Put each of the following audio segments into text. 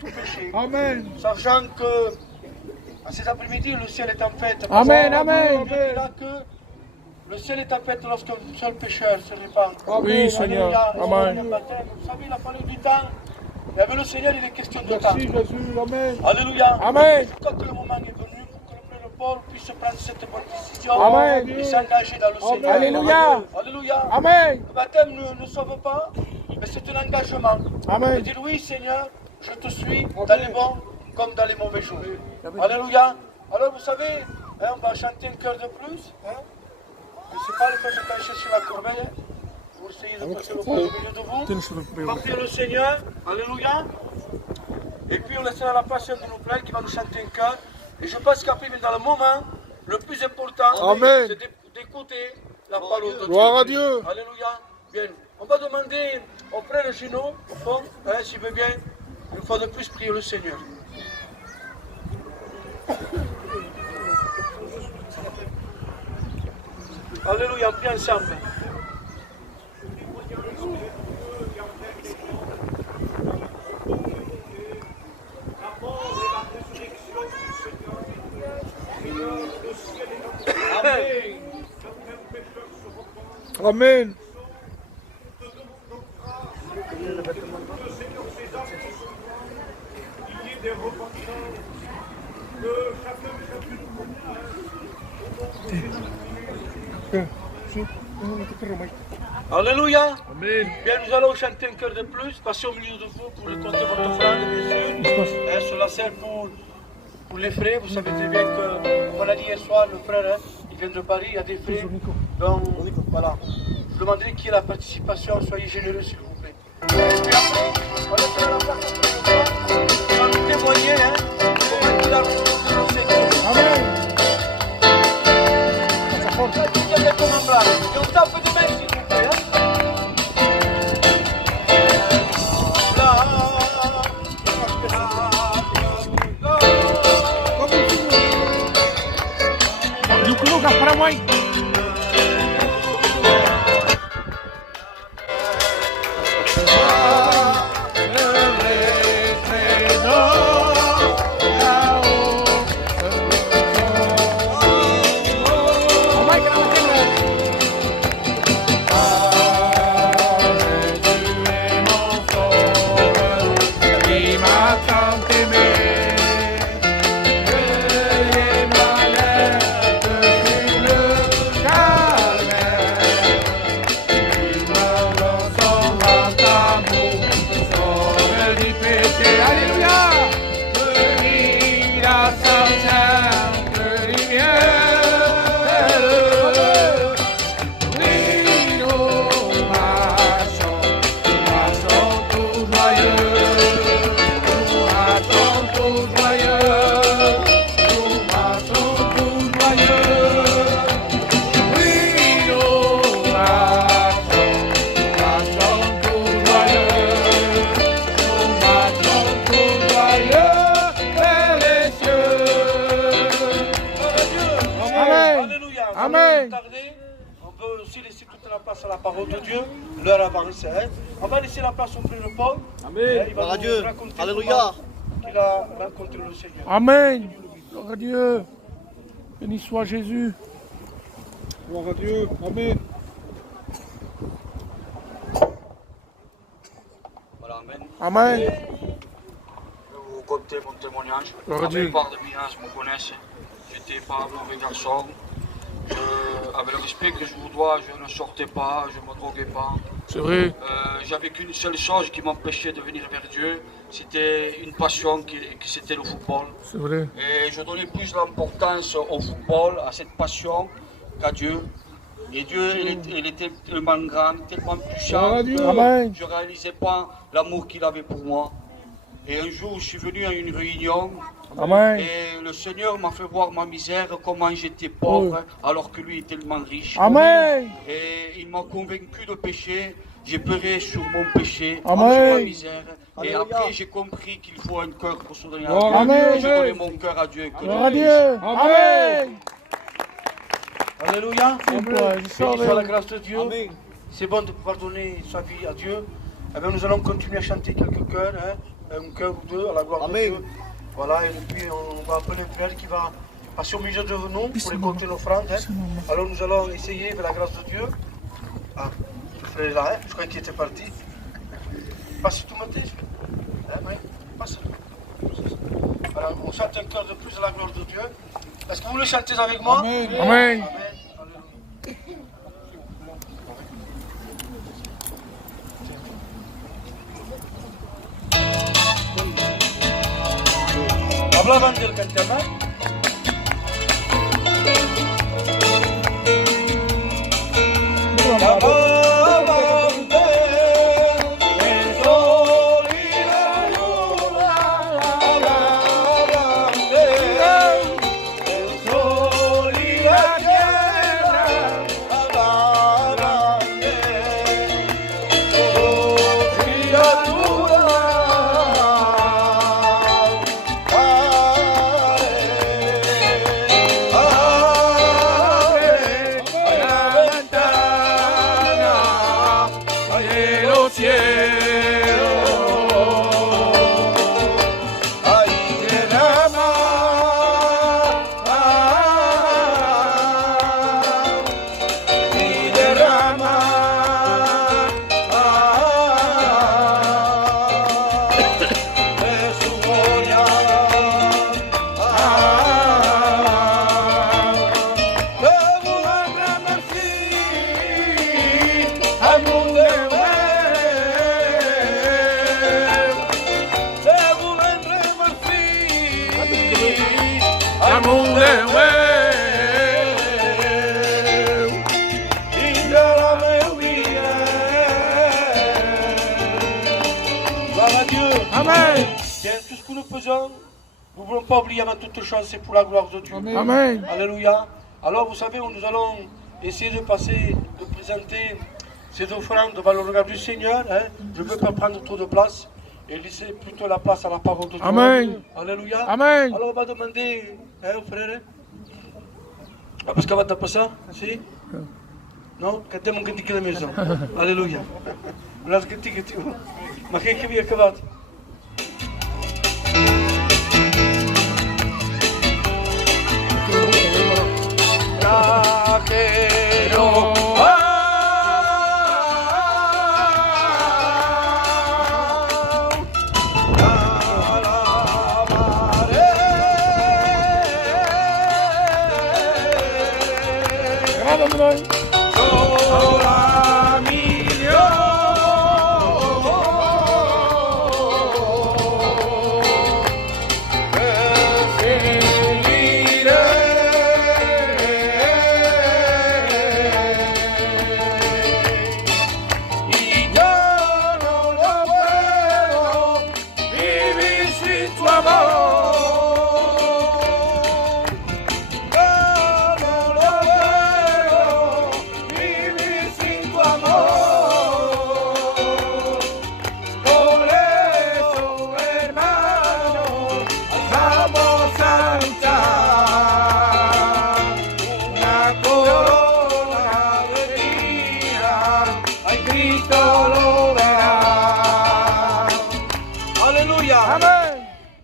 tout péché. Amen. Sachant que à cet après-midi, le ciel est en fête. Amen, Parce que amen. Dieu dit là que le ciel est en fête lorsqu'un seul pécheur se répand. Oui, Seigneur. Alléluia. Amen. Le baptême, vous savez, il a fallu du temps. Et avec le Seigneur, il est question de temps. Merci Jésus. Amen. Alléluia. Amen. Quand le moment est venu pour que le frère Paul puisse prendre cette bonne décision Amen. et s'engager dans le Seigneur. Alléluia. Alléluia. Amen. Le baptême ne sauve pas, mais c'est un engagement. Amen. De dire oui Seigneur, je te suis dans les bons comme dans les mauvais jours. Alléluia. Alors vous savez, hein, on va chanter un cœur de plus. Hein. Je ne sais pas, les personnes qui chercher la corbeille. Hein. Vous essayez de passer le pas au milieu de vous. Partez le Seigneur. Alléluia. Et puis on laissera la passion de nos frères qui va nous chanter un cœur. Et je pense qu'après, dans le moment, le plus important, Amen. c'est d'écouter la parole de Dieu. Gloire à Dieu. Alléluia. Bien. On va demander au frère Gino, au fond, hein, s'il veut bien, une fois de plus prier le Seigneur. Alléluia, on prie ensemble. Amen. Alléluia. Amen. Bien, nous allons chanter un cœur de plus, passer au milieu de vous pour compter votre offrande, bien sûr. Hein, cela sert pour les frais. Vous savez très bien que, comme on a dit hier soir, le frère, hein, il vient de Paris, il y a des frais. Donc, voilà. Je demanderai qui est la participation, soyez généreux s'il vous plaît. Et puis après, on laissera la place on va nous témoigner, hein, comment il a rencontré le Seigneur. Amen. Il y a des commandes. Et on tape des mains s'il vous plaît. Hein. Lucas para moi. On peut aussi laisser toute la place à la parole de Dieu, l'heure avance. Hein. On va laisser la place au frère Paul. Amen. Il va Gloire à nous Dieu. raconter Alléluia. qu'il a rencontré le Seigneur. Amen. Gloire à Dieu. Béni soit Jésus. Gloire à Dieu. Amen. Voilà, amen. Amen. Je vais vous conter mon témoignage. Gloire à La Dieu. plupart de mes gens me connaissent. J'étais pas un mauvais garçon. Avec le respect que je vous dois, je ne sortais pas, je ne me droguais pas. C'est vrai. J'avais qu'une seule chose qui m'empêchait de venir vers Dieu, c'était une passion qui c'était le football. C'est vrai. Et je donnais plus d'importance au football, à cette passion, qu'à Dieu. Et Dieu, il était tellement grand, tellement puissant, que Amen. je ne réalisais pas l'amour qu'il avait pour moi. Et un jour, je suis venu à une réunion, Amen. et le Seigneur m'a fait voir ma misère, comment j'étais pauvre, alors que lui est tellement riche. Amen. Et il m'a convaincu de pécher. J'ai pleuré sur mon péché, Amen. sur ma misère. Et Alléluia. après, j'ai compris qu'il faut un cœur pour se donner à Gloire à Dieu. Dieu. Et j'ai donné mon cœur à Dieu. Que Gloire à Dieu Dieu. Amen. Alléluia. Amen. Béni soit la grâce de Dieu. C'est bon de pouvoir donner sa vie à Dieu. Eh bien, nous allons continuer à chanter quelques chœurs. Hein. un cœur ou deux à la gloire de Dieu. Voilà, et puis on va appeler le frère qui va passer au milieu de nous pour récolter l'offrande. Hein. Alors nous allons essayer, avec la grâce de Dieu. Ah, le frère est là, hein. Je crois qu'il était parti. Passe tout matin, hein, oui, passe. Alors on chante un cœur de plus à la gloire de Dieu. Est-ce que vous voulez chanter avec moi? Amen. Amen. Amen. Hablaban del cantama. Amen. Bien, tout ce que nous faisons, nous ne voulons pas oublier avant toute chose, c'est pour la gloire de Dieu. Amen. Alléluia. Alors vous savez, nous allons essayer de passer, de présenter ces offrandes devant le regard du Seigneur. Hein. Je ne veux pas prendre trop de place et laisser plutôt la place à la parole de Dieu. Amen. Alléluia. Amen. Alors on va demander, hein, frère. Hein? Ah, parce qu'on va taper ça, si? Non? Quand t'es mon petit qui est à la maison. Alléluia. Là, ce que tu dis, ma qui vient que va.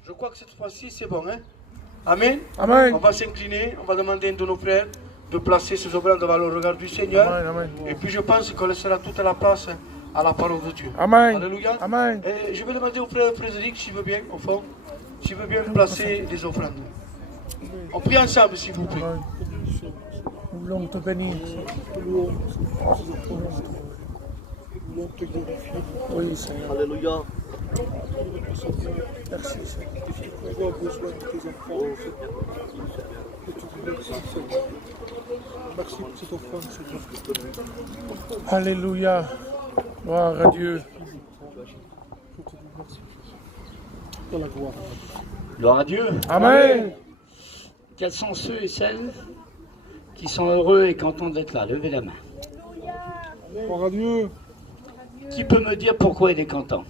Je crois que cette fois-ci c'est bon, hein? Amen. Amen. On va s'incliner, on va demander à un de nos frères de placer ses offrandes devant le regard du Seigneur. Amen, amen. Et puis je pense qu'on laissera toute la place à la parole de Dieu. Amen. Alléluia. Amen. Et je vais demander au frère Frédéric s'il veut bien, au fond, s'il veut bien placer les offrandes. On prie ensemble, s'il vous plaît. Amen. Nous voulons te bénir. Nous voulons te glorifier. Oui, Seigneur. Alléluia. Merci, Seigneur. Tu avoir besoin de tes enfants. Et tu te remercie, Seigneur. Merci pour cette offrande, Seigneur. Alléluia. Gloire à Dieu. Je te remercie, Jésus. Dans la gloire. Gloire à Dieu. Amen. Quels sont ceux et celles qui sont heureux et contents d'être là? Levez la main. Gloire à Dieu. Qui peut me dire pourquoi il est content?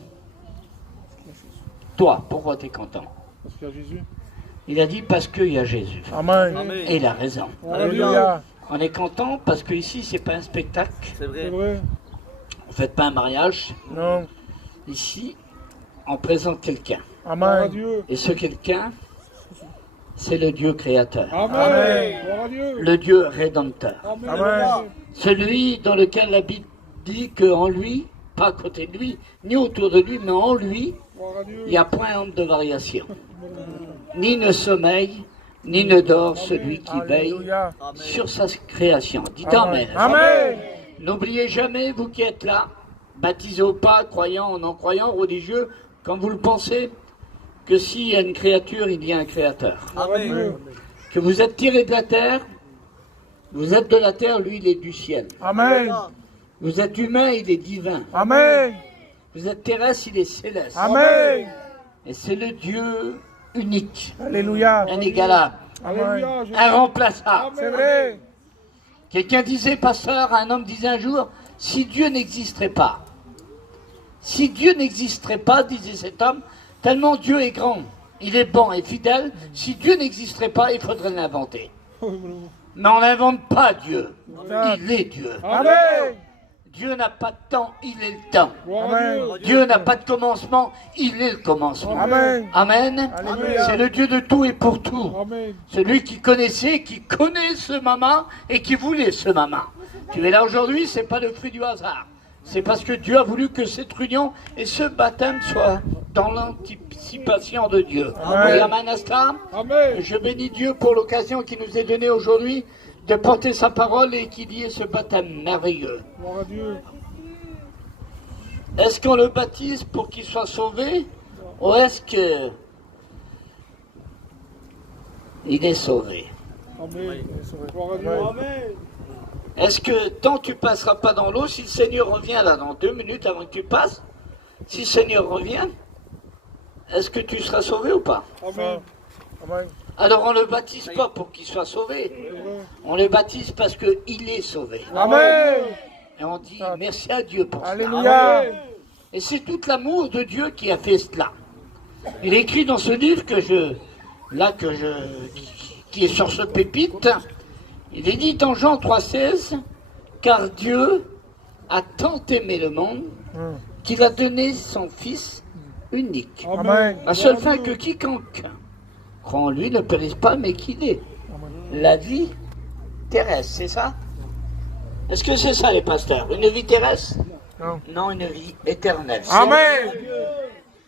Toi, pourquoi tu es content? Parce qu'il y a Jésus. Il a dit parce qu'il y a Jésus. Amen. Et il a raison. Alléluia. On est content parce que ici, c'est pas un spectacle. C'est C'est vrai. vrai. On ne fait pas un mariage. Non. Ici, en présente quelqu'un. Gloire à Amen. Dieu. Et ce quelqu'un, c'est le Dieu créateur, Amen. Gloire à Dieu. le Dieu rédempteur. Amen. Celui dans lequel la Bible dit qu'en lui, pas à côté de lui, ni autour de lui, mais en lui, Gloire à Dieu. il n'y a point honte de variation. Ni ne sommeille, ni ne dort celui qui veille Alléluia. sur sa création. Dites Amen. Amen. N'oubliez jamais, vous qui êtes là, baptisés ou pas, croyants ou non croyants, religieux, quand vous le pensez, que s'il y a une créature, il y a un créateur. Gloire à Dieu. Que vous êtes tirés de la terre, vous êtes de la terre, lui il est du ciel. Amen. Vous êtes humain, il est divin. Amen. Vous êtes terrestre, il est céleste. Amen. Et c'est le Dieu unique, Alléluia. inégalable, Alléluia. irremplaçable. C'est vrai. Quelqu'un disait, pasteur, un homme disait un jour, si Dieu n'existerait pas, si Dieu n'existerait pas, disait cet homme, tellement Dieu est grand, il est bon et fidèle, si Dieu n'existerait pas, il faudrait l'inventer. Mais on n'invente pas Dieu, il est Dieu. Amen. Dieu n'a pas de temps, il est le temps. Gloire à Dieu. Dieu n'a pas de commencement, il est le commencement. Amen. Amen. Alléluia. C'est le Dieu de tout et pour tout. Amen. Celui qui connaissait, qui connaît ce maman et qui voulait ce maman. Tu es là aujourd'hui, c'est pas le fruit du hasard. C'est parce que Dieu a voulu que cette réunion et ce baptême soient dans l'anticipation de Dieu. Amen. Amen. Asta. Amen. Je bénis Dieu pour l'occasion qui nous est donnée aujourd'hui de porter sa parole et qu'il y ait ce baptême merveilleux. Gloire à Dieu. Est-ce qu'on le baptise pour qu'il soit sauvé ou est-ce que il est sauvé? Amen. Gloire à Dieu. Amen. Est-ce que tant tu passeras pas dans l'eau, si le Seigneur revient là dans 2 minutes avant que tu passes, si le Seigneur revient, est-ce que tu seras sauvé ou pas? Amen. Amen. Alors on ne le baptise pas pour qu'il soit sauvé, on le baptise parce qu'il est sauvé. Amen. Et on dit merci à Dieu pour cela. Alléluia. Et c'est tout l'amour de Dieu qui a fait cela. Il est écrit dans ce livre qui est sur ce pépite, il est dit en Jean 3,16, car Dieu a tant aimé le monde qu'il a donné son Fils unique. Amen. La seule fin que quiconque croit en lui ne périsse pas, mais qu'il ait la vie terrestre, c'est ça? Est-ce que c'est ça les pasteurs? Une vie terrestre? Non. Non, une vie éternelle. Amen.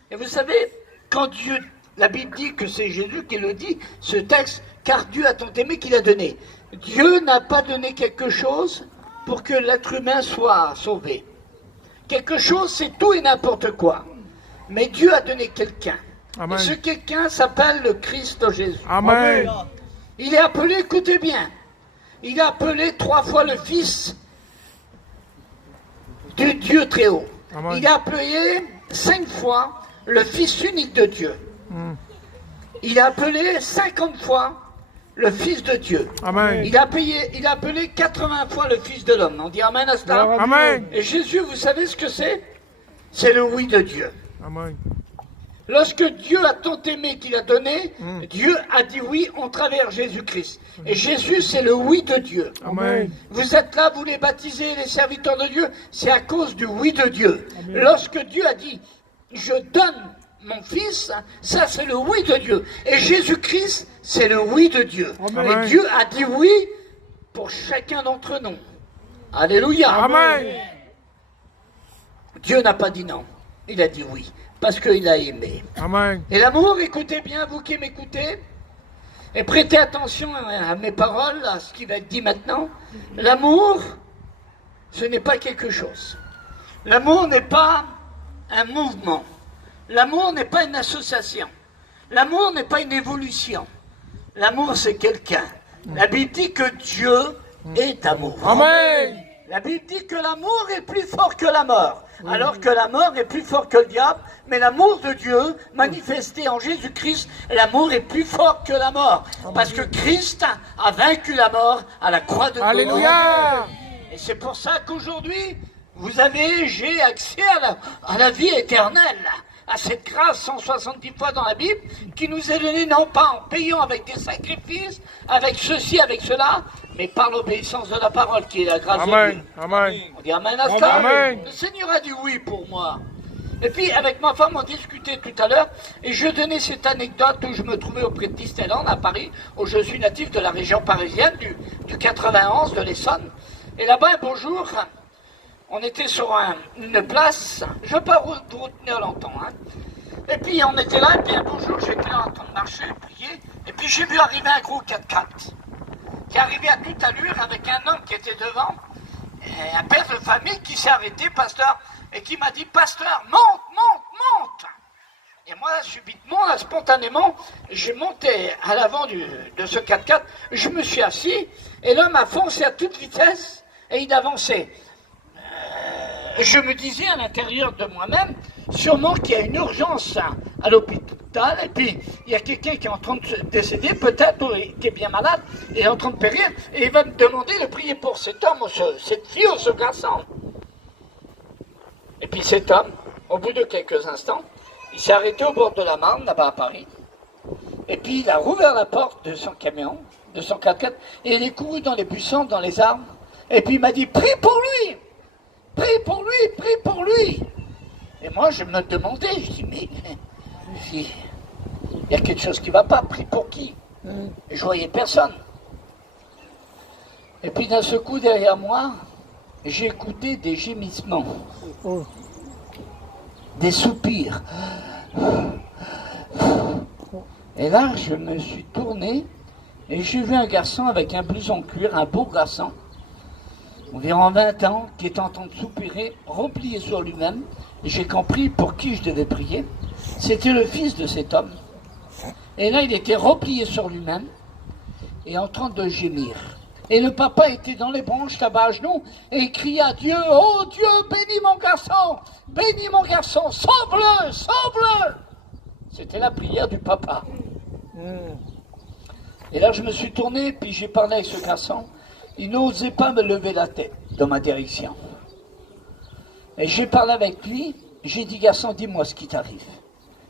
Et vous savez, quand Dieu, la Bible dit que c'est Jésus qui le dit, ce texte, car Dieu a tant aimé qu'il a donné. Dieu n'a pas donné quelque chose pour que l'être humain soit sauvé. Quelque chose, c'est tout et n'importe quoi. Mais Dieu a donné quelqu'un. Amen. Et ce quelqu'un s'appelle le Christ Jésus. Amen. Il est appelé, écoutez bien, il est appelé 3 fois le Fils du Dieu très haut. Amen. Il est appelé 5 fois le Fils unique de Dieu. Il est appelé 50 fois le Fils de Dieu. Amen. Il a appelé 80 fois le Fils de l'homme. On dit Amen à cela. Amen. Et Jésus, vous savez ce que c'est? C'est le oui de Dieu. Amen. Lorsque Dieu a tant aimé qu'il a donné, Dieu a dit oui en travers Jésus-Christ. Et Jésus, c'est le oui de Dieu. Amen. Vous êtes là, vous les baptisez, les serviteurs de Dieu, c'est à cause du oui de Dieu. Lorsque Dieu a dit, je donne mon fils, ça c'est le oui de Dieu. Et Jésus-Christ, c'est le oui de Dieu. Amen. Et Dieu a dit oui pour chacun d'entre nous. Alléluia. Amen. Dieu n'a pas dit non, il a dit oui, parce qu'il a aimé. Amen. Et l'amour, écoutez bien, vous qui m'écoutez, et prêtez attention à mes paroles, à ce qui va être dit maintenant. L'amour, ce n'est pas quelque chose. L'amour n'est pas un mouvement. L'amour n'est pas une association. L'amour n'est pas une évolution. L'amour, c'est quelqu'un. La Bible dit que Dieu est amour. Amen. La Bible dit que l'amour est plus fort que la mort, alors que la mort est plus fort que le diable, mais l'amour de Dieu, manifesté en Jésus-Christ, l'amour est plus fort que la mort, parce que Christ a vaincu la mort à la croix de Golgotha. Alléluia. Et c'est pour ça qu'aujourd'hui, j'ai accès à la vie éternelle, à cette grâce 170 fois dans la Bible, qui nous est donnée non pas en payant avec des sacrifices, avec ceci, avec cela, mais par l'obéissance de la parole, qui est la grâce de Dieu. Amen. Amen. On dit Amen à cela. Amen. Le Seigneur a dit oui pour moi. Et puis, avec ma femme, on discutait tout à l'heure, et je donnais cette anecdote où je me trouvais auprès de Disneyland, à Paris, où je suis natif de la région parisienne, du 91, de l'Essonne. Et là-bas, un beau jour, on était sur une place, je ne vais pas vous retenir longtemps, hein. Et puis, on était là, et puis un beau jour, j'étais là en train de marcher, prier, et puis j'ai vu arriver un gros 4x4, qui arrivait à toute allure avec un homme qui était devant, et un père de famille qui s'est arrêté, pasteur, et qui m'a dit, pasteur, monte, monte, monte. Et moi, subitement, là, spontanément, j'ai monté à l'avant de ce 4x4, je me suis assis, et l'homme a foncé à toute vitesse, et il avançait. Je me disais à l'intérieur de moi-même, sûrement qu'il y a une urgence à l'hôpital, et puis il y a quelqu'un qui est en train de décéder, peut-être, ou qui est bien malade, et est en train de périr, et il va me demander de prier pour cet homme, ou cette fille, ou ce garçon. Et puis cet homme, au bout de quelques instants, il s'est arrêté au bord de la Marne, là-bas à Paris, et puis il a rouvert la porte de son camion, de son 4x4, et il est couru dans les buissons, dans les arbres, et puis il m'a dit, prie pour lui, prie pour lui, prie pour lui. Et moi, je me demandais, je dis, mais il y a quelque chose qui ne va pas, prie pour qui? Et je voyais personne. Et puis d'un seul coup, derrière moi, j'ai écouté des gémissements, des soupirs. Et là, je me suis tourné et j'ai vu un garçon avec un blouson cuir, un beau garçon, environ 20 ans, qui était en train de soupirer, replié sur lui-même. Et j'ai compris pour qui je devais prier. C'était le fils de cet homme. Et là, il était replié sur lui-même et en train de gémir. Et le papa était dans les branches là-bas à genoux et il criait à Dieu, « Oh Dieu, bénis mon garçon, sauve-le, sauve-le » C'était la prière du papa. Et là, je me suis tourné, puis j'ai parlé avec ce garçon. Il n'osait pas me lever la tête dans ma direction. Et j'ai parlé avec lui, j'ai dit, garçon, dis-moi ce qui t'arrive.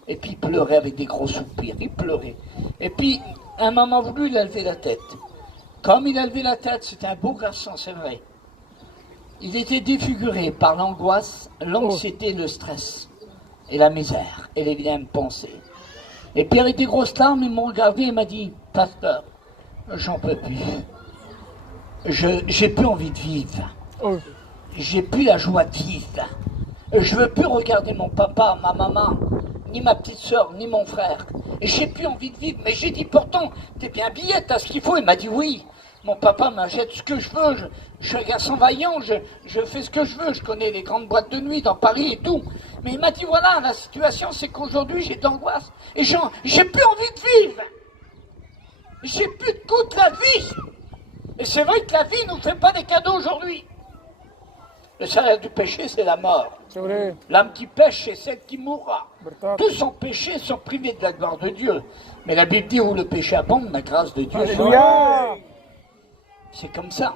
Et puis il pleurait avec des gros soupirs, il pleurait. Et puis, à un moment voulu, il a levé la tête. Comme il a levé la tête, c'était un beau garçon, c'est vrai. Il était défiguré par l'angoisse, l'anxiété, le stress, et la misère, et les vilaines pensées. Et puis avec des grosses larmes, il m'a regardé et m'a dit, pasteur, j'en peux plus. J'ai plus envie de vivre. J'ai plus la joie de vivre. Je veux plus regarder mon papa, ma maman, ni ma petite soeur, ni mon frère. Et j'ai plus envie de vivre. Mais j'ai dit, pourtant, t'es bien habillé, t'as ce qu'il faut. Il m'a dit, oui. Mon papa m'achète ce que je veux. Je suis un garçon vaillant, je fais ce que je veux. Je connais les grandes boîtes de nuit dans Paris et tout. Mais il m'a dit, voilà, la situation, c'est qu'aujourd'hui, j'ai de l'angoisse. Et j'ai plus envie de vivre. J'ai plus de goût de la vie. Et c'est vrai que la vie ne nous fait pas des cadeaux aujourd'hui. Le salaire du péché, c'est la mort. C'est vrai. L'âme qui pêche, c'est celle qui mourra. Bertat. Tous sont péchés, sont privés de la gloire de Dieu. Mais la Bible dit où le péché abonde, la grâce de Dieu. Alléluia. C'est comme ça.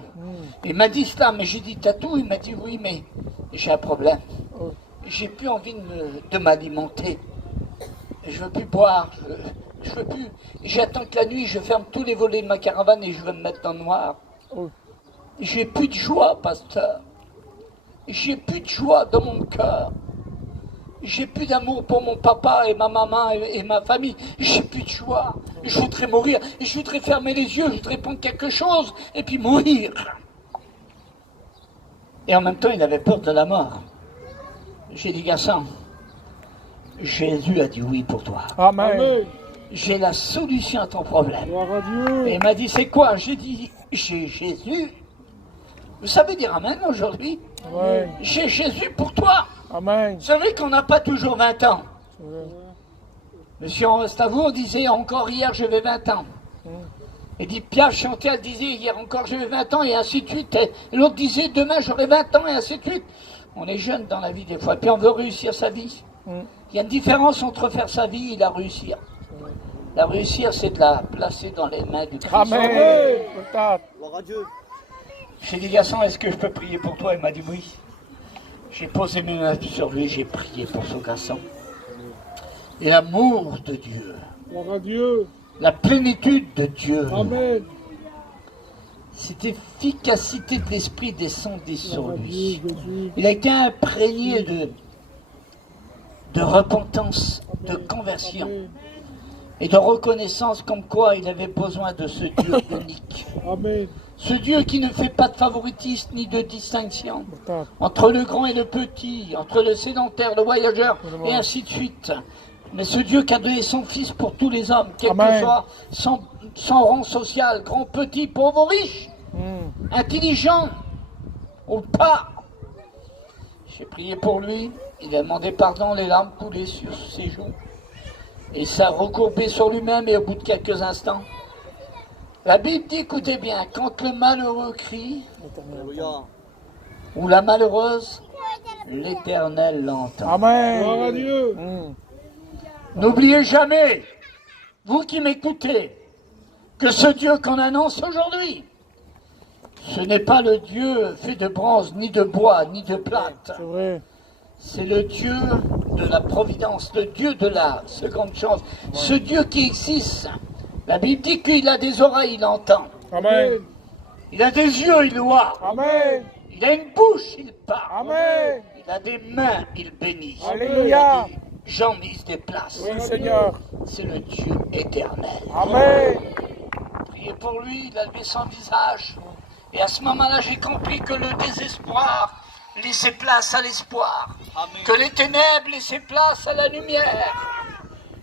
Il m'a dit cela, mais j'ai dit, t'as tout? Il m'a dit, oui, mais j'ai un problème. J'ai plus envie de m'alimenter. Je veux plus boire. Je veux plus. J'attends que la nuit, je ferme tous les volets de ma caravane et je vais me mettre dans le noir. J'ai plus de joie, pasteur. J'ai plus de joie dans mon cœur. J'ai plus d'amour pour mon papa et ma maman et ma famille. J'ai plus de joie. Je voudrais mourir. Et je voudrais fermer les yeux. Je voudrais prendre quelque chose et puis mourir. Et en même temps, il avait peur de la mort. J'ai dit, garçon, Jésus a dit oui pour toi. Amen. J'ai la solution à ton problème. Gloire à Dieu. Et il m'a dit, c'est quoi? J'ai dit, j'ai Jésus. Vous savez dire amen aujourd'hui? Ouais. J'ai Jésus pour toi. Amen. C'est vrai qu'on n'a pas toujours 20 ans. Ouais. Monsieur Stavour disait, encore hier j'avais 20 ans. Et dit, Pierre Chantel disait, hier encore j'avais 20 ans, et ainsi de suite. Et l'autre disait, demain j'aurai 20 ans, et ainsi de suite. On est jeune dans la vie des fois, puis on veut réussir sa vie. Il y a une différence entre faire sa vie et la réussir. La réussir, c'est de la placer dans les mains du Christ. Amen. Bertat. Gloire à Dieu. J'ai dit, garçon, est-ce que je peux prier pour toi? Il m'a dit oui. J'ai posé mes mains sur lui, j'ai prié pour ce garçon. Et l'amour de Dieu, Gloire à Dieu. la plénitude de Dieu, Amen. cette efficacité de l'Esprit descendait sur Gloire à lui. Dieu, Jésus. Il a été imprégné de repentance, de conversion et de reconnaissance comme quoi il avait besoin de ce Dieu unique. Amen. Ce Dieu qui ne fait pas de favoritisme ni de distinction entre le grand et le petit, entre le sédentaire, le voyageur et ainsi de suite. Mais ce Dieu qui a donné son Fils pour tous les hommes, quel que soit son rang social, grand, petit, pauvre ou riche, intelligent ou pas. J'ai prié pour lui, il a demandé pardon, les larmes coulaient sur ses joues. Et ça a recourbé sur lui-même et au bout de quelques instants, la Bible dit, écoutez bien, quand le malheureux crie, ou la malheureuse, l'Éternel l'entend. Amen. Gloire à Dieu. N'oubliez jamais, vous qui m'écoutez, que ce Dieu qu'on annonce aujourd'hui, ce n'est pas le Dieu fait de bronze, ni de bois, ni de plate. C'est vrai. C'est le Dieu de la providence, le Dieu de la seconde chance, ce Dieu qui existe. La Bible dit qu'il a des oreilles, il entend. Amen. Il a des yeux, il voit. Amen. Il a une bouche, il parle. Amen. Il a des mains, il bénit. Alléluia. Il a des jambes, il se déplace. Oui, Seigneur. C'est le Dieu éternel. Amen. Priez pour lui, il a levé son visage. Et à ce moment-là, j'ai compris que le désespoir laissait place à l'espoir. Que les ténèbres laissaient place à la lumière.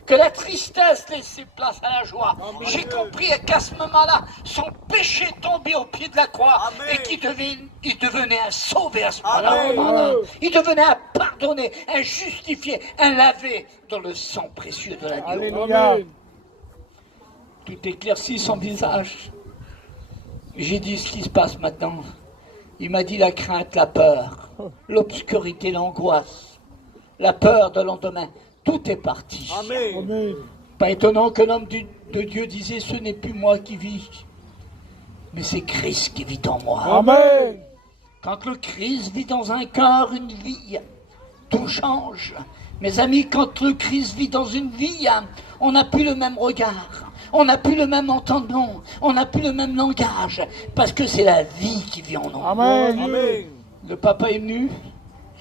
Que la tristesse laissait place à la joie. J'ai compris qu'à ce moment-là, son péché tombait au pied de la croix. Et qu'il devenait un sauvé à ce moment-là. Il devenait un pardonné, un justifié, un lavé dans le sang précieux de l'agneau. Alléluia. Tout éclaircit son visage. J'ai dit ce qui se passe maintenant. Il m'a dit la crainte, la peur, l'obscurité, l'angoisse, la peur de lendemain. Tout est parti. Amen. Pas étonnant que l'homme de Dieu disait, ce n'est plus moi qui vis, mais c'est Christ qui vit en moi. Amen. Quand le Christ vit dans un cœur, une vie, tout change. Mes amis, quand le Christ vit dans une vie, on n'a plus le même regard. On n'a plus le même entendement, on n'a plus le même langage, parce que c'est la vie qui vit en nous. Amen. Amen. Le papa est venu,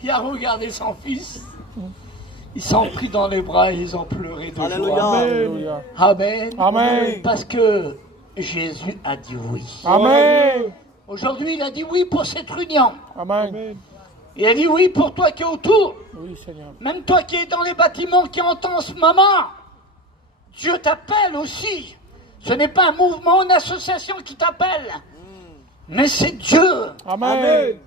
il a regardé son fils, ils s'en pris dans les bras et ils ont pleuré de joie. Alléluia. Amen. Amen. Parce que Jésus a dit oui. Amen. Aujourd'hui, il a dit oui pour cette réunion. Amen. Il a dit oui pour toi qui es autour. Oui, Seigneur. Même toi qui es dans les bâtiments qui entends en ce moment. Dieu t'appelle aussi. Ce n'est pas un mouvement, une association qui t'appelle. Mais c'est Dieu. Amen.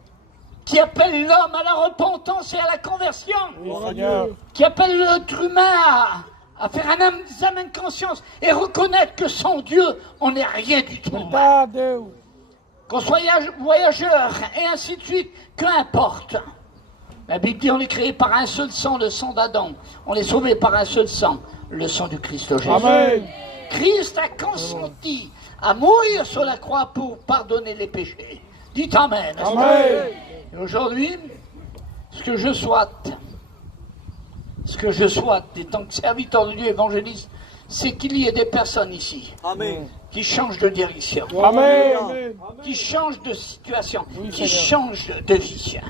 Qui appelle l'homme à la repentance et à la conversion. Oui, Seigneur. Qui appelle l'être humain à faire un examen de conscience et reconnaître que sans Dieu, on n'est rien du tout. Qu'on soit voyageur et ainsi de suite, qu'importe. La Bible dit on est créé par un seul sang, le sang d'Adam. On est sauvé par un seul sang, le sang du Christ Jésus. Amen. Christ a consenti à mourir sur la croix pour pardonner les péchés. Dites Amen. Amen. Et aujourd'hui, ce que je souhaite, étant que serviteur de Dieu évangéliste, c'est qu'il y ait des personnes ici qui changent de direction, Amen. qui changent de situation, Oui, qui Seigneur. changent de vie.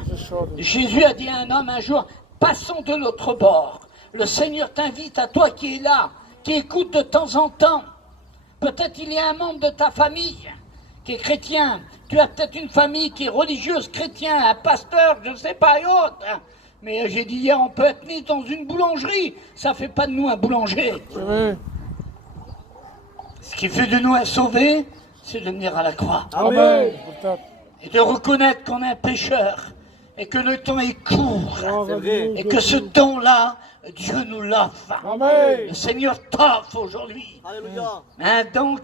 Jésus a dit à un homme un jour, passons de l'autre bord. Le Seigneur t'invite à toi qui es là, qui écoute de temps en temps. Peut-être il y a un membre de ta famille qui est chrétien. Tu as peut-être une famille qui est religieuse, chrétien, un pasteur, je ne sais pas, et autres. Mais j'ai dit hier, on peut être mis dans une boulangerie. Ça ne fait pas de nous un boulanger. C'est vrai. Ce qui fait de nous un sauvé, c'est de venir à la croix. Amen. Et de reconnaître qu'on est un pécheur. Et que le temps est court. Et que ce temps-là, Dieu nous l'offre. Amen. Le Seigneur t'offre aujourd'hui. Un don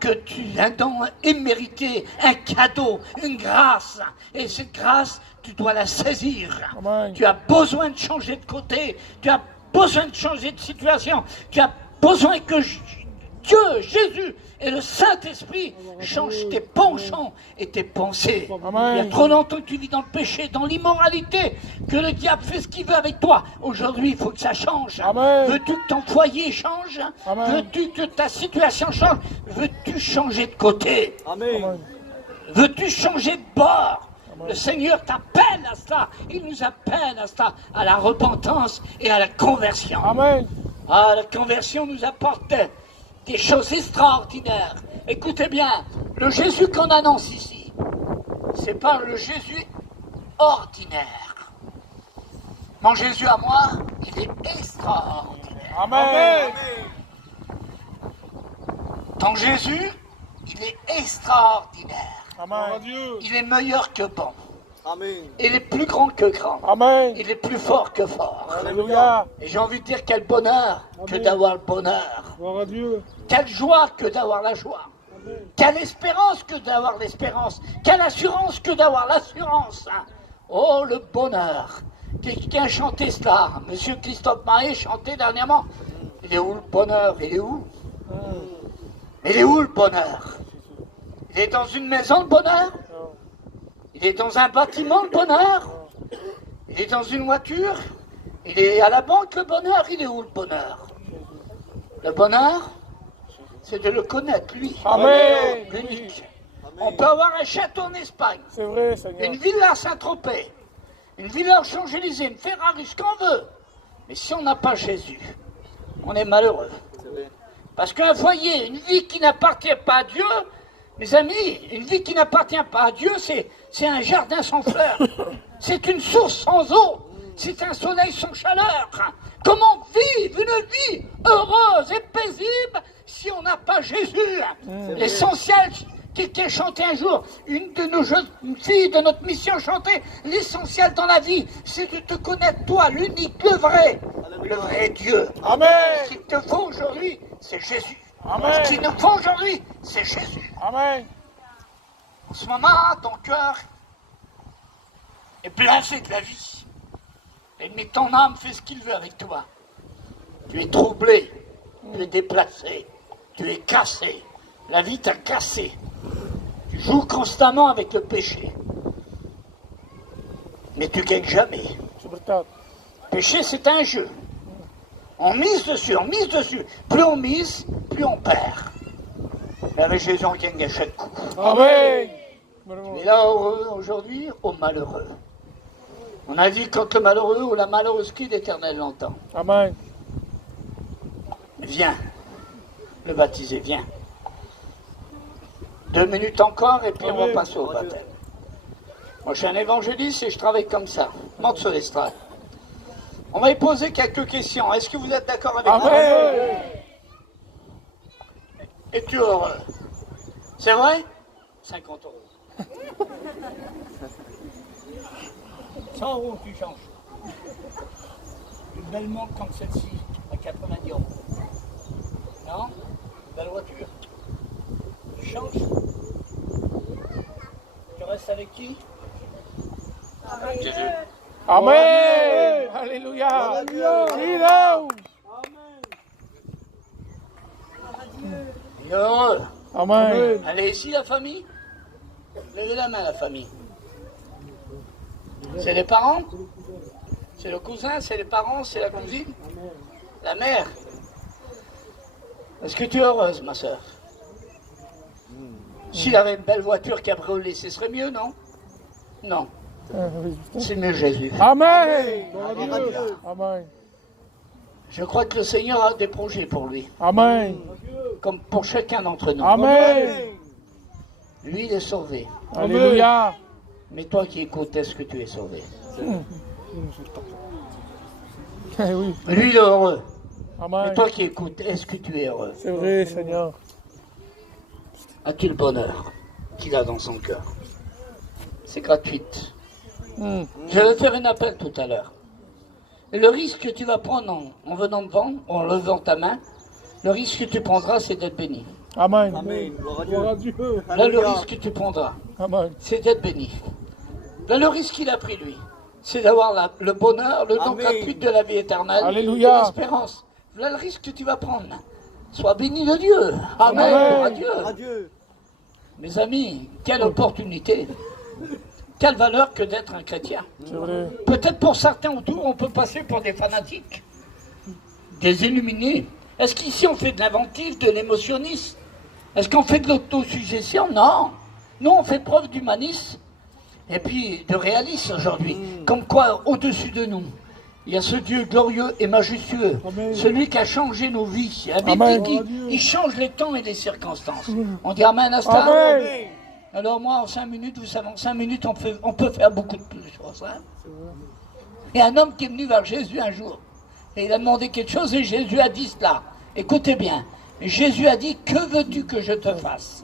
un don immérité, un cadeau, une grâce. Et cette grâce, tu dois la saisir. Amen. Tu as besoin de changer de côté. Tu as besoin de changer de situation. Tu as besoin que Dieu, Jésus et le Saint-Esprit changent tes penchants et tes pensées. Amen. Il y a trop longtemps que tu vis dans le péché, dans l'immoralité, que le diable fait ce qu'il veut avec toi. Aujourd'hui, il faut que ça change. Amen. Veux-tu que ton foyer change? Amen. Veux-tu que ta situation change? Veux-tu changer de côté? Amen. Veux-tu changer de bord? Le Seigneur t'appelle à cela. Il nous appelle à cela, à la repentance et à la conversion. Amen. Ah, la conversion nous apporte des choses extraordinaires. Écoutez bien, le Jésus qu'on annonce ici, c'est pas le Jésus ordinaire. Mon Jésus à moi, il est extraordinaire. Amen. Ton Jésus, il est extraordinaire. Amen. Il est meilleur que bon. Amen. Il est plus grand que grand. Amen. Il est plus fort que fort. Alléluia. Et j'ai envie de dire quel bonheur que d'avoir le bonheur. Gloire à Dieu. Quelle joie que d'avoir la joie. Quelle espérance que d'avoir l'espérance. Quelle assurance que d'avoir l'assurance. Oh, le bonheur. Quelqu'un a chanté cela. Monsieur Christophe Maé chantait dernièrement. Il est où le bonheur? Il est où? Il est où le bonheur? Il est dans une maison le bonheur? Il est dans un bâtiment le bonheur? Il est dans une voiture? Il est à la banque le bonheur? Il est où le bonheur? Le bonheur, c'est de le connaître, lui. Amen. L'unique. On peut avoir un château en Espagne, C'est vrai, Seigneur. une villa à Saint-Tropez, une villa aux Champs-Élysées, une Ferrari, ce qu'on veut. Mais si on n'a pas Jésus, on est malheureux. Parce qu'un foyer, une vie qui n'appartient pas à Dieu, mes amis, une vie qui n'appartient pas à Dieu, c'est un jardin sans fleurs. C'est une source sans eau. C'est un soleil sans chaleur. Comment vivre une vie heureuse et paisible si on n'a pas Jésus? L'essentiel, quelqu'un chantait un jour, une fille de notre mission chantait, l'essentiel dans la vie, c'est de te connaître toi, l'unique, le vrai Dieu. Amen. Ce qu'il te faut aujourd'hui, c'est Jésus. Amen. Ce qu'il nous faut aujourd'hui, c'est Jésus. Amen. En ce moment, ton cœur est blasé de la vie. L'ennemi de ton âme fait ce qu'il veut avec toi. Tu es troublé, tu es déplacé, tu es cassé. La vie t'a cassé. Tu joues constamment avec le péché. Mais tu gagnes jamais. C'est verdade. Péché, c'est un jeu. On mise dessus, on mise dessus. Plus on mise, plus on perd. Mais avec Jésus, on gagne à chaque coup. Amen. Tu es là heureux aujourd'hui, au malheureux. On a dit quand le malheureux ou la malheureuse qui l'Éternel l'entend. Amen. Viens, le baptisé, viens. 2 minutes encore et puis on va passer au baptême. Moi je suis un évangéliste et je travaille comme ça. Monte sur l'estrade. On va y poser quelques questions. Est-ce que vous êtes d'accord avec moi? Amen. Es-tu heureux? C'est vrai? 50 €. 100 € tu changes. Une belle montre comme celle-ci, à 90 €. Non? Belle voiture. Tu changes? Tu restes avec qui? Jésus. Amen. Alléluia. Dis-le. Il est heureux. Amen. Allez ici la famille? Levez la main la famille. C'est les parents? C'est le cousin? C'est les parents? C'est la cousine? La mère? Est-ce que tu es heureuse, ma soeur? S'il avait une belle voiture cabriolet, ce serait mieux, non? Non. C'est mieux Jésus. Amen. Amen. Je crois que le Seigneur a des projets pour lui, Amen. comme pour chacun d'entre nous. Amen. Lui, il est sauvé. Alléluia. Mais toi qui écoutes, est-ce que tu es sauvé? Eh oui. Lui, il est heureux. Mais Amen. toi qui écoutes, est-ce que tu es heureux? C'est vrai, Seigneur. As-tu le bonheur qu'il a dans son cœur? C'est gratuit. Je vais faire un appel tout à l'heure. Et le risque que tu vas prendre en venant devant, en levant ta main, le risque que tu prendras, c'est d'être béni. Amen. Amen. Gloire à Dieu. Gloire à Dieu. Là, le risque que tu prendras, Amen. c'est d'être béni. Là, le risque qu'il a pris, lui, c'est d'avoir le bonheur, le don Amen. gratuit de la vie éternelle, Alléluia. et l'espérance. Là, le risque que tu vas prendre. Sois béni de Dieu. Amen. Amen. Gloire à Dieu. Gloire à Dieu. Mes amis, quelle opportunité. Quelle valeur que d'être un chrétien. C'est vrai. Peut-être pour certains autour, on peut passer pour des fanatiques, des illuminés. Est-ce qu'ici on fait de l'inventif, de l'émotionniste? Est-ce qu'on fait de l'autosuggestion? Non. Nous, on fait preuve d'humanisme et puis de réalisme aujourd'hui. Comme quoi, au-dessus de nous, il y a ce Dieu glorieux et majestueux, Amen. celui qui a changé nos vies. La Amen. Bible dit qu'il change les temps et les circonstances. On dit Amen à ça. Amen. Alors moi, en 5 minutes, vous savez, en 5 minutes, on peut faire beaucoup de plus. Hein. Il y a un homme qui est venu vers Jésus un jour, et il a demandé quelque chose, et Jésus a dit cela. Écoutez bien, Jésus a dit, que veux-tu que je te fasse?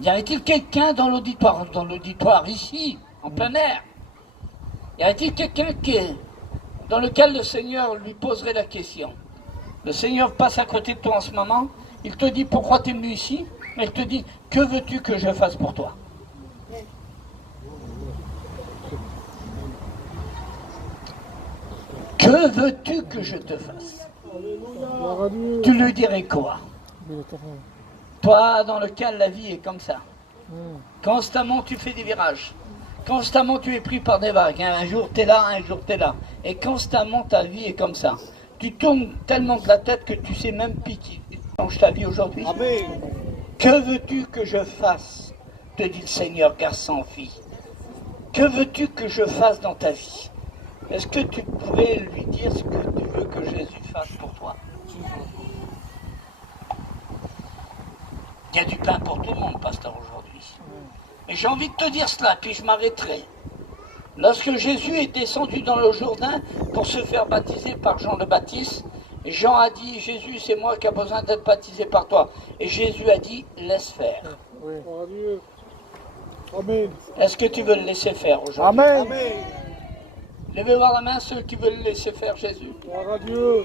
Y avait-il quelqu'un dans l'auditoire ici, en plein air? Y avait-il quelqu'un dans lequel le Seigneur lui poserait la question? Le Seigneur passe à côté de toi en ce moment, il te dit pourquoi tu es venu ici, et il te dit, que veux-tu que je fasse pour toi? Que veux-tu que je te fasse? Gloire à Dieu. Tu lui dirais quoi? Toi dans lequel la vie est comme ça. Constamment tu fais des virages. Constamment tu es pris par des vagues. Un jour tu es là, un jour tu es là. Et constamment ta vie est comme ça. Tu tournes tellement de la tête que tu sais même plus qui change ta vie aujourd'hui. Que veux-tu que je fasse? Te dit le Seigneur, garçon, fille. Que veux-tu que je fasse dans ta vie? Est-ce que tu pourrais lui dire ce que tu veux que Jésus fasse pour toi? Il y a du pain pour tout le monde, pasteur, aujourd'hui. Mais j'ai envie de te dire cela, puis je m'arrêterai. Lorsque Jésus est descendu dans le Jourdain pour se faire baptiser par Jean le Baptiste, Jean a dit, Jésus, c'est moi qui ai besoin d'être baptisé par toi. Et Jésus a dit, laisse faire. Gloire à Dieu. Amen. Est-ce que tu veux le laisser faire aujourd'hui? Amen. Levez voir la main ceux qui veulent le laisser faire Jésus. Gloire à Dieu.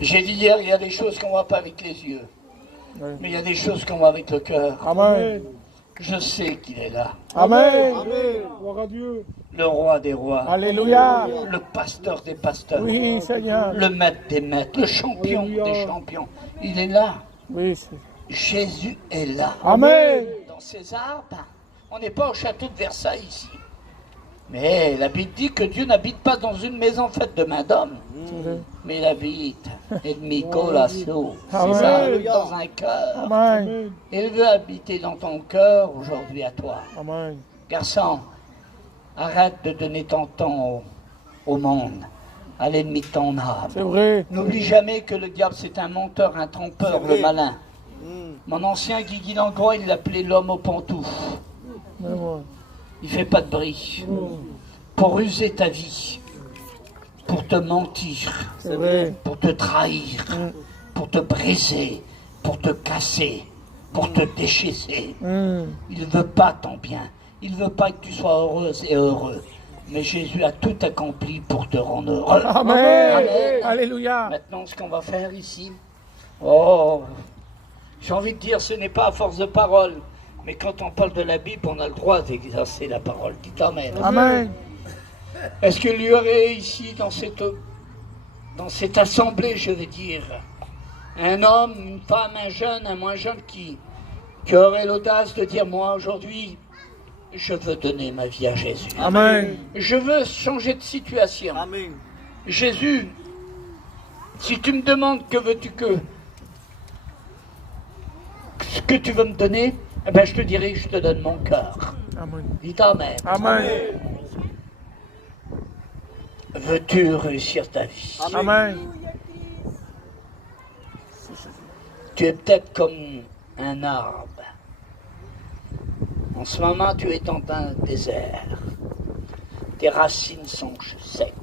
J'ai dit hier, il y a des choses qu'on ne voit pas avec les yeux. Oui. Mais il y a des choses qu'on voit avec le cœur. Amen. Je sais qu'il est là. Amen. Gloire à Dieu. Le roi des rois. Alléluia. Le pasteur des pasteurs. Oui, Seigneur. Le maître des maîtres. Le champion Alléluia. des champions. Il est là. Oui. Jésus est là. Amen. Dans ces arbres, on n'est pas au château de Versailles ici. Mais la Bible dit que Dieu n'habite pas dans une maison faite de main d'homme. Mais il habite, et Micolasso, c'est Amen. ça, dans un cœur. Amen. Il veut habiter dans ton cœur aujourd'hui à toi. Amen. Garçon, arrête de donner ton temps au monde, à l'ennemi de ton âme. C'est vrai. N'oublie jamais que le diable c'est un menteur, un trompeur, le malin. Mon ancien Guigui Langlois, il l'appelait l'homme aux pantoufles. Mais moi. Il fait pas de bruit. Pour user ta vie, pour te mentir, C'est vrai. pour te trahir, pour te briser, pour te casser, pour te déchaisser. Il ne veut pas ton bien. Il ne veut pas que tu sois heureuse et heureux. Mais Jésus a tout accompli pour te rendre heureux. Amen. Amen. Alléluia. Maintenant, ce qu'on va faire ici, oh, j'ai envie de dire, ce n'est pas à force de parole, mais quand on parle de la Bible, on a le droit d'exercer la parole. Dites Amen. Amen. Est-ce qu'il y aurait ici, dans cette assemblée, je veux dire, un homme, une femme, un jeune, un moins jeune qui aurait l'audace de dire, moi aujourd'hui, je veux donner ma vie à Jésus. Amen. Je veux changer de situation. Amen. Jésus, si tu me demandes que veux-tu ce que tu veux me donner, eh ben je te dirai que je te donne mon cœur. Amen. Dis Amen. Amen. Veux-tu réussir ta vie? Amen. Tu es peut-être comme un arbre. En ce moment, tu es dans un désert. Tes racines sont secs.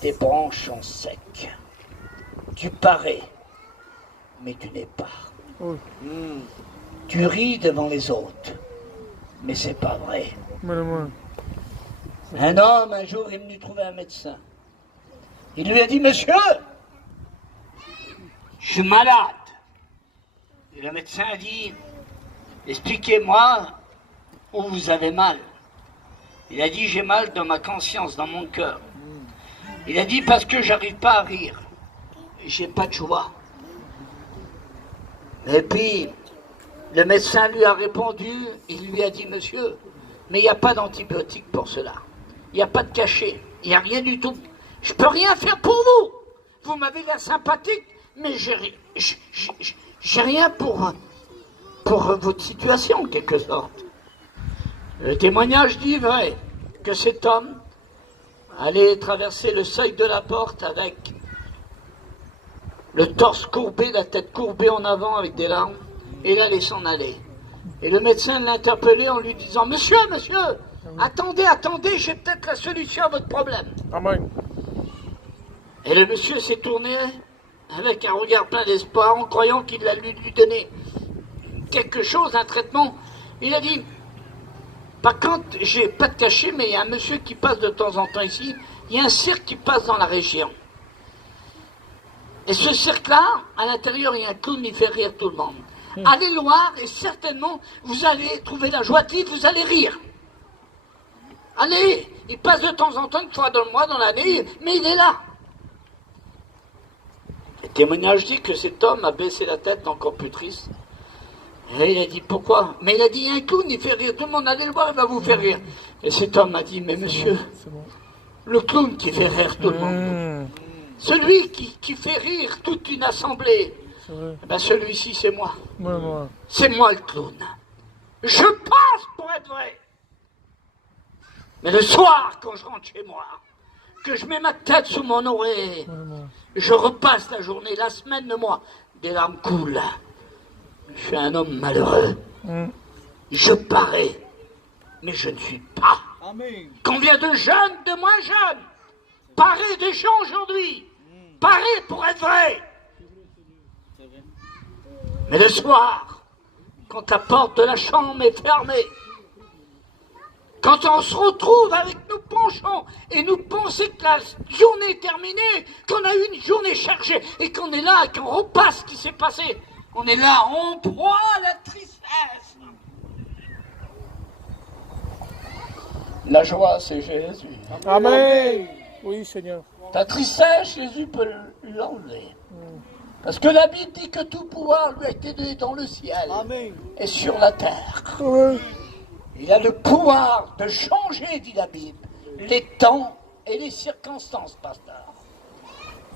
Tes branches sont secs. Tu parais, mais tu n'es pas. Oui. Tu ris devant les autres, mais c'est pas vrai. Mais moi. Un homme, un jour, est venu trouver un médecin. Il lui a dit, monsieur, je suis malade. Et le médecin a dit, expliquez-moi où vous avez mal. Il a dit, j'ai mal dans ma conscience, dans mon cœur. Il a dit, parce que j'arrive pas à rire. J'ai pas de joie. Et puis, le médecin lui a répondu, il lui a dit, monsieur, mais il n'y a pas d'antibiotique pour cela. Il n'y a pas de cachet, il n'y a rien du tout. Je peux rien faire pour vous. Vous m'avez l'air sympathique, mais j'ai rien pour votre situation, en quelque sorte. Le témoignage dit vrai que cet homme allait traverser le seuil de la porte avec le torse courbé, la tête courbée en avant avec des larmes, et il allait s'en aller. Et le médecin l'interpellait en lui disant « Monsieur, monsieur, attendez, attendez, j'ai peut-être la solution à votre problème. » Amen. Et le monsieur s'est tourné avec un regard plein d'espoir en croyant qu'il allait lui donner quelque chose, un traitement. Il a dit « Par contre, j'ai pas de cachet, mais il y a un monsieur qui passe de temps en temps ici. Il y a un cirque qui passe dans la région. Et ce cirque-là, à l'intérieur, il y a un clown qui fait rire tout le monde. Allez le voir et certainement, vous allez trouver la joie de vivre, vous allez rire. Allez, il passe de temps en temps, une fois dans le mois, dans l'année, mais il est là. » Le témoignage dit que cet homme a baissé la tête, encore plus triste. Et il a dit, pourquoi? Mais il a dit, il y a un clown, il fait rire tout le monde, allez le voir, il va vous faire rire. Et cet homme a dit, mais monsieur, le clown qui fait rire tout le monde, celui qui fait rire toute une assemblée, eh ben celui-ci c'est moi. C'est moi le clown. Je pense pour être vrai. Mais le soir, quand je rentre chez moi, que je mets ma tête sous mon oreiller, je repasse la journée, la semaine de moi, des larmes coulent. Je suis un homme malheureux. Je parais, mais je ne suis pas. Amen. Combien de jeunes, de moins jeunes, paraient des gens aujourd'hui, paraient pour être vrai. Mais le soir, quand la porte de la chambre est fermée, quand on se retrouve avec nos penchants et nous pensons que la journée est terminée, qu'on a eu une journée chargée et qu'on est là, qu'on repasse ce qui s'est passé, on est là, on proie la tristesse. La joie, c'est Jésus. Amen. Oui, Seigneur. Ta tristesse, Jésus peut l'enlever. Parce que la Bible dit que tout pouvoir lui a été donné dans le ciel et sur la terre. Oui. Il a le pouvoir de changer, dit la Bible, les temps et les circonstances, pasteur.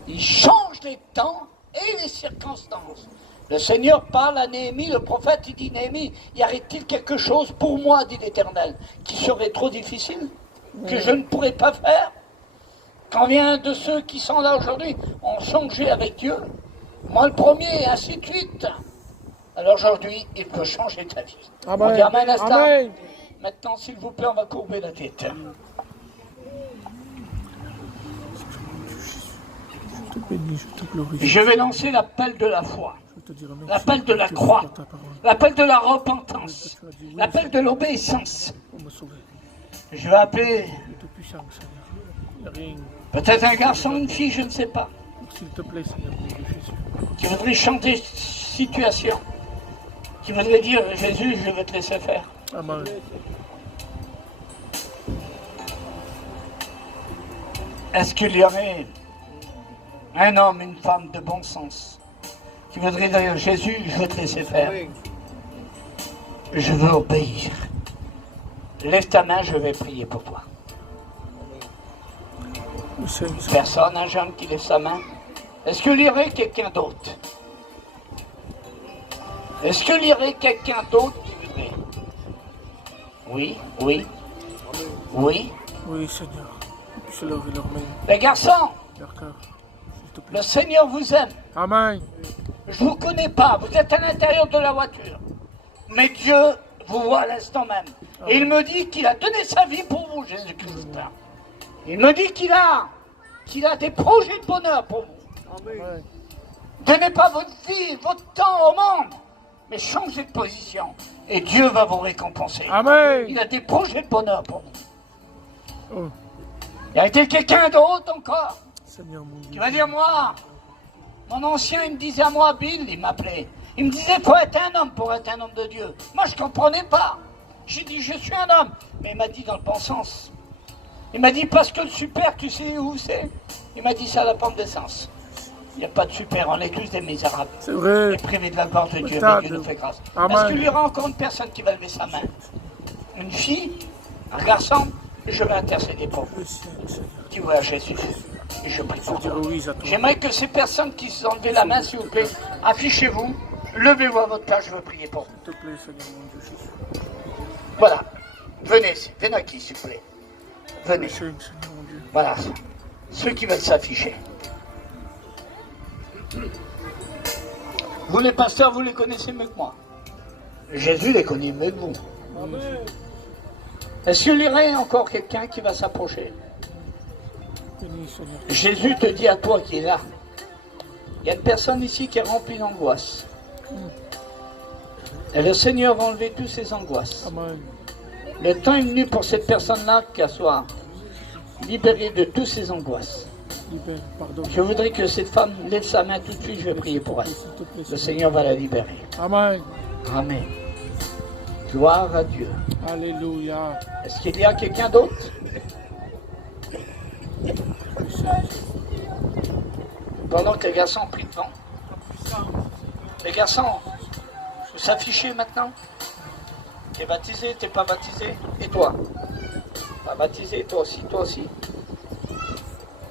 Il change les temps et les circonstances. Le Seigneur parle à Néhémie, le prophète, il dit, Néhémie, y aurait-il quelque chose pour moi, dit l'Éternel, qui serait trop difficile, que je ne pourrais pas faire? Combien de ceux qui sont là aujourd'hui ont changé avec Dieu? Moi le premier, et ainsi de suite. Alors aujourd'hui, il peut changer ta vie. Amen. On dit Amen, instant. Amen. Maintenant, s'il vous plaît, on va courber la tête. Je te bénis, je te glorifie. Je vais lancer l'appel de la foi, Je te dirai merci l'appel de la pour croix, ta parole, l'appel de la repentance, tu as dit oui, l'appel de l'obéissance. pour me sauver. Je vais appeler Il est tout puissant, Seigneur. Il n'y a rien. peut-être un garçon, une fille, je ne sais pas, S'il te plaît, Seigneur, au nom de Jésus. qui voudrait chanter situation, qui voudrait dire Jésus, je vais te laisser faire. Amen. Est-ce qu'il y aurait un homme, une femme de bon sens qui voudrait dire Jésus, je vais te laisser faire. Je veux obéir. Lève ta main, je vais prier pour toi. Oui, Seigneur. Personne, un jeune qui lève sa main. Est-ce qu'il y aurait quelqu'un d'autre? Est-ce qu'il y aurait quelqu'un d'autre qui voudrait? Oui, oui, oui. Oui, Seigneur. Je leur ai leur main, Les garçons, leur cœur. S'il te plaît. le Seigneur vous aime. Amen. Je ne vous connais pas, vous êtes à l'intérieur de la voiture. Mais Dieu vous voit à l'instant même. Et il me dit qu'il a donné sa vie pour vous, Jésus-Christ. Il me dit qu'il a des projets de bonheur pour vous. Ouais. Donnez pas votre vie, votre temps au monde, mais changez de position. Et Dieu va vous récompenser. Amen. Il a des projets de bonheur pour vous. Oh, Il y a été quelqu'un d'autre encore Seigneur mon qui Dieu. va dire, moi, mon ancien, il me disait à moi, Bill, il m'appelait. Il me disait, faut être un homme pour être un homme de Dieu. Moi, je ne comprenais pas. J'ai dit, je suis un homme. Mais il m'a dit dans le bon sens. Il m'a dit, parce que le super, tu sais où c'est? Il m'a dit, c'est à la pente d'essence. Il n'y a pas de super, on est tous des misérables. C'est vrai. Et privés de la gloire de Dieu, Stade. mais Dieu nous fait grâce. Amen. Est-ce qu'il y aura encore une personne qui va lever sa main? Une fille? Un garçon? Je vais intercéder pour vous. Le ciel, Seigneur. Qui voit Jésus. Et je prie Je pour dirai toi. oui à toi. J'aimerais que ces personnes qui se sont levées la main, s'il vous plaît, affichez-vous, levez-vous à votre place, je veux prier pour vous. S'il te plaît, Seigneur mon Dieu Jésus. Voilà. Venez, venez qui, s'il vous plaît. Venez. Seigneur mon Dieu. Voilà. Ceux qui veulent s'afficher. Vous les pasteurs, vous les connaissez mieux que moi. Jésus les connaît mieux que vous. Est-ce qu'il y aurait encore quelqu'un qui va s'approcher? Bénis, Seigneur. Jésus te dit à toi qui est là. Il y a une personne ici qui est remplie d'angoisse. Et le Seigneur va enlever toutes ses angoisses. Amen. Le temps est venu pour cette personne-là qu'elle soit libérée de toutes ses angoisses. Libère, pardonne. Je voudrais que cette femme lève sa main tout de suite, je vais prier pour elle. S'il te plaît, Le Seigneur. Seigneur va la libérer. Amen. Amen. Gloire à Dieu. Alléluia. Est-ce qu'il y a quelqu'un d'autre? Pendant que les garçons ont pris devant. Les garçons, vous s'affichez maintenant? T'es baptisé, t'es pas baptisé? Et toi? Pas baptisé, toi aussi, toi aussi.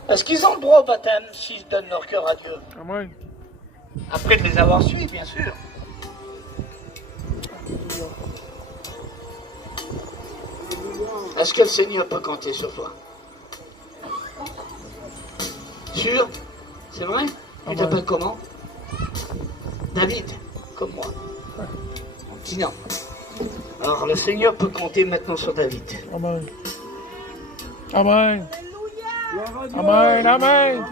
Est-ce qu'ils ont le droit au baptême s'ils donnent leur cœur à Dieu? Amen. Après de les avoir suivis, bien sûr. Est-ce que le Seigneur peut compter sur toi? Sûr? C'est vrai? Tu t'appelles comment? David, comme moi. Dis non. Alors le Seigneur peut compter maintenant sur David. Amen. Amen. Amen. Amen.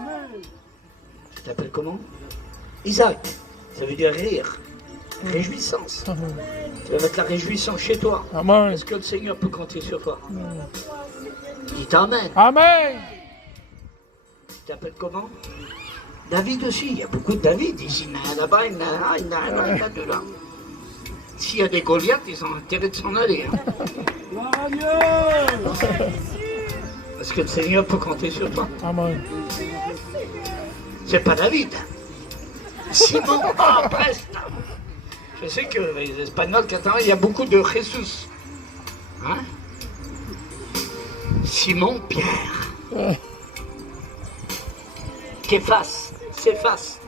Tu t'appelles comment? Isaac. Ça veut dire rire. Réjouissance. Amen. Tu vas mettre la réjouissance chez toi. Amen. Est-ce que le Seigneur peut compter sur toi? Dites Amen. Amen. Tu t'appelles comment? David aussi. Il y a beaucoup de David ici. Il y en a là-bas, il y en a là, il y en a là, il y en a deux là. S'il y a des Goliaths, ils ont intérêt de s'en aller. Hein. Est-ce que le Seigneur peut compter sur toi? Amen. C'est pas David. Simon, ah, presque. Je sais que les Espagnols, Catalans, il y a beaucoup de Jesus. Hein? Simon Pierre. Képhas, Céphas,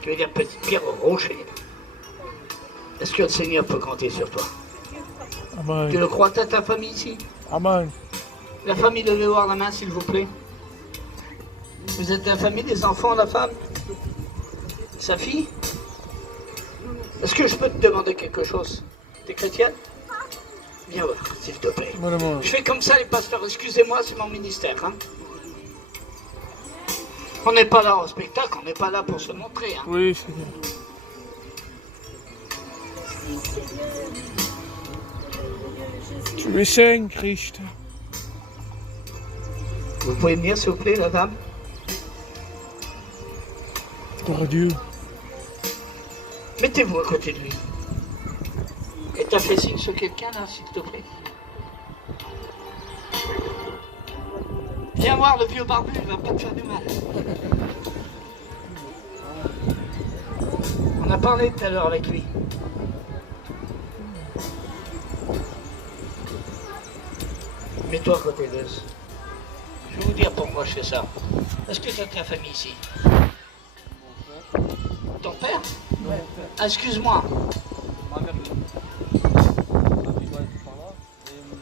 qui veut dire petite pierre au rocher. Est-ce que le Seigneur peut compter sur toi? Tu Amen. le crois, t'as ta famille ici? Amen. La famille, levez voir la main, s'il vous plaît. Vous êtes la famille, des enfants, la femme? Sa fille? Est-ce que je peux te demander quelque chose? T'es chrétienne? Viens voir, s'il te plaît. Amen. Je fais comme ça, les pasteurs. Excusez-moi, c'est mon ministère. Hein? On n'est pas là au spectacle, on n'est pas là pour se montrer. Hein? Oui, Seigneur. Tu es saint, Christ. Vous pouvez venir, s'il vous plaît, la dame? Gloire à Dieu. Mettez-vous à côté de lui. Et t'as fait signe sur quelqu'un, là, s'il te plaît? Viens voir le vieux barbu, il va pas te faire du mal. On a parlé tout à l'heure avec lui. Mets-toi à côté d'eux. Je vais vous dire pourquoi je fais ça. Est-ce que tu as ta famille ici? Ton père? Ah, excuse-moi.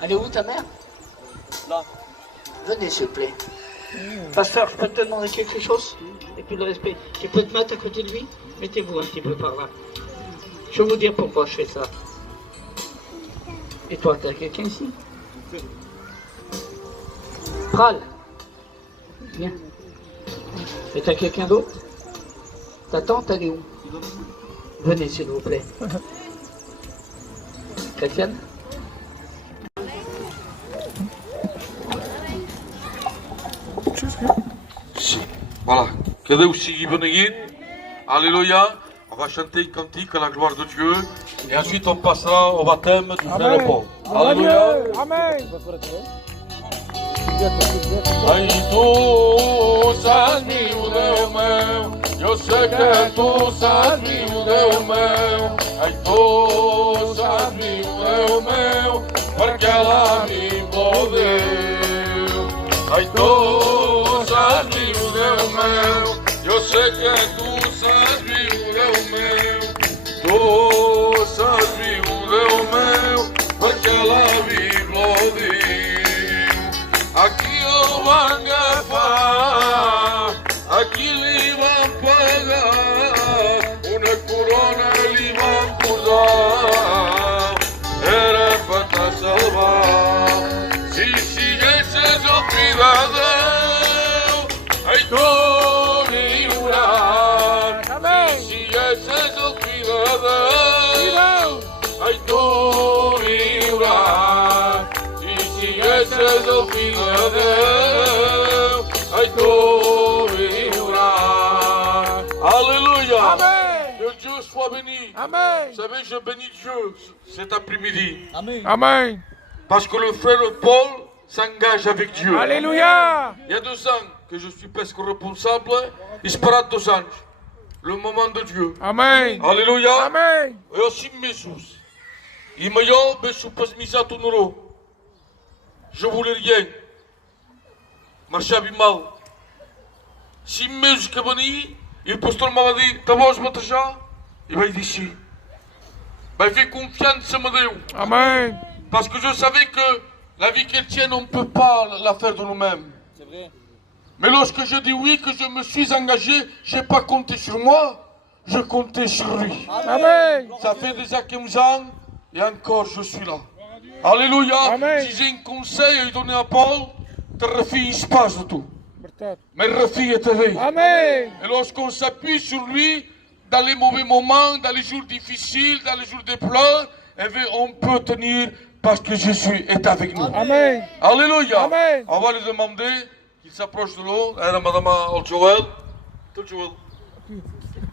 Elle est où ta mère? Là. Venez, s'il vous plaît. Pasteur, je peux te demander quelque chose? Et puis le respect. Tu peux te mettre à côté de lui? Mettez-vous un petit peu par là. Je vais vous dire pourquoi je fais ça. Et toi, t'as quelqu'un ici? Pral. Viens. Et t'as quelqu'un d'autre? Ta tante, elle est où? Venez, s'il vous plaît. Chrétienne? Voilà. Que Dieu s'y bénisse. Alléluia. On va chanter un cantique à la gloire de Dieu. Et ensuite on passera au baptême du frère Paul. Alléluia. Amen. Ai tu sabes o Deus meu, eu sei que tu sabes o Deus meu. Ai tu sabes o Deus meu, porque ela me envolveu. Ai tu sabes o meu, eu sei que tu sabes o meu, tu sabes o meu, porque ela vive aqui eu vou pagar, aqui lhe vão pagar, uma corona lhe vão posar, era para te salvar, se chegasses ao cidadão, ai tu me orar, se chegasses ao cidadão, ai tu me orar, se chegasses ao cidadão, ai tu me orar. Alléluia. Amen. Que Dieu soit béni. Amen. Vous savez, je bénis Dieu cet après-midi. Amen. Parce que le frère Paul s'engage avec Dieu. Alléluia. Il y a 2 ans que je suis presque responsable. Esperat 2 ans. Le moment de Dieu. Amen. Alléluia. Amen. Eu 5 meses. E maior beso pesmisat honorou. Je voulais rien. Marchava mal. 6 meses que veni, e o pastor m'avait dit, te vols batejar? E vaig dir sí. Vaig fer confiança en Déu. Amen. Parce que je savais que la vie chrétienne, on ne peut pas la faire de nous-mêmes. C'est vrai. Mais lorsque je dis oui, que je me suis engagé, je n'ai pas compté sur moi, je comptais sur lui. Amen. Ça fait déjà 15 ans et encore je suis là. Alléluia. Amen. Si j'ai un conseil à lui donner à Paul, te refie, il se passe de tout. Verdade. Mais refie et te veille. Amen. Et lorsqu'on s'appuie sur lui, dans les mauvais moments, dans les jours difficiles, dans les jours de pleurs, eh bien, on peut tenir parce que Jésus est avec nous. Amen. Alléluia. Amen. On va lui demander qu'il s'approche de l'eau. Hein, madame Al-Joël. Al-Joël.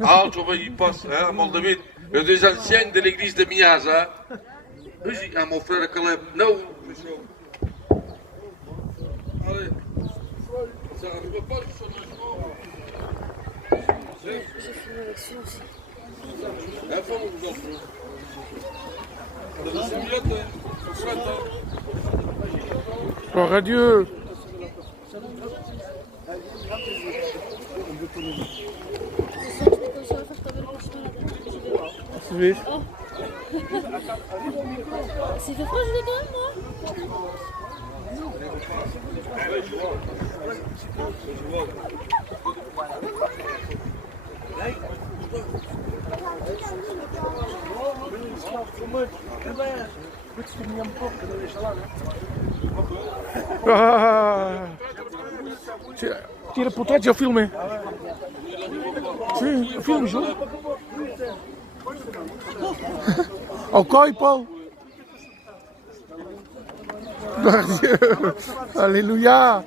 Ah, Al-Joël, il passe, hein, à Moldavie. Il y a des anciens de l'église de Miaz. Hein. Vas-y, hein, mon frère Caleb. Non, monsieur. Allez. Ça n'arrive pas du soulagement. J'ai fini avec ça aussi. La femme vous en fout. C'est mieux, Gloire à Dieu. Oui. C'est fait froid, je l'ai quand même, moi. Ah. Tira por trás e eu filme. Sim, eu filme junto. Ok, Paul. Glória a Deus. Aleluia.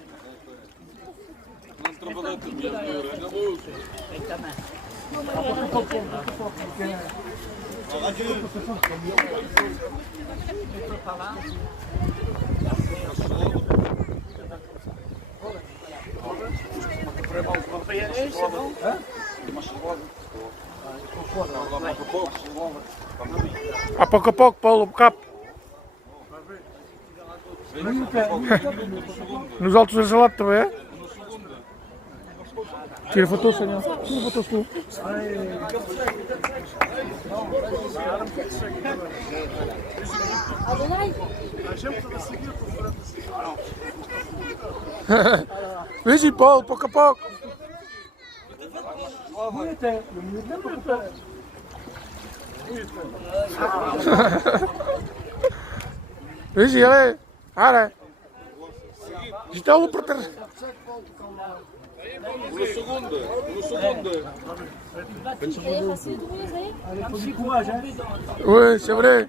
A pouco, Paulo, cap. Nos altos da salada também, é? Tira foto, senhor. Tira foto, tu. Vezi, Paulo, pouco a pouco. Vezi, ale. Are. Está por trás. Une seconde. Oui, c'est vrai.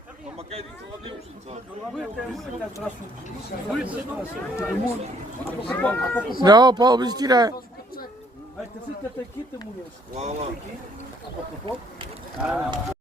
Non, Paul, vezi, tira. Voilà.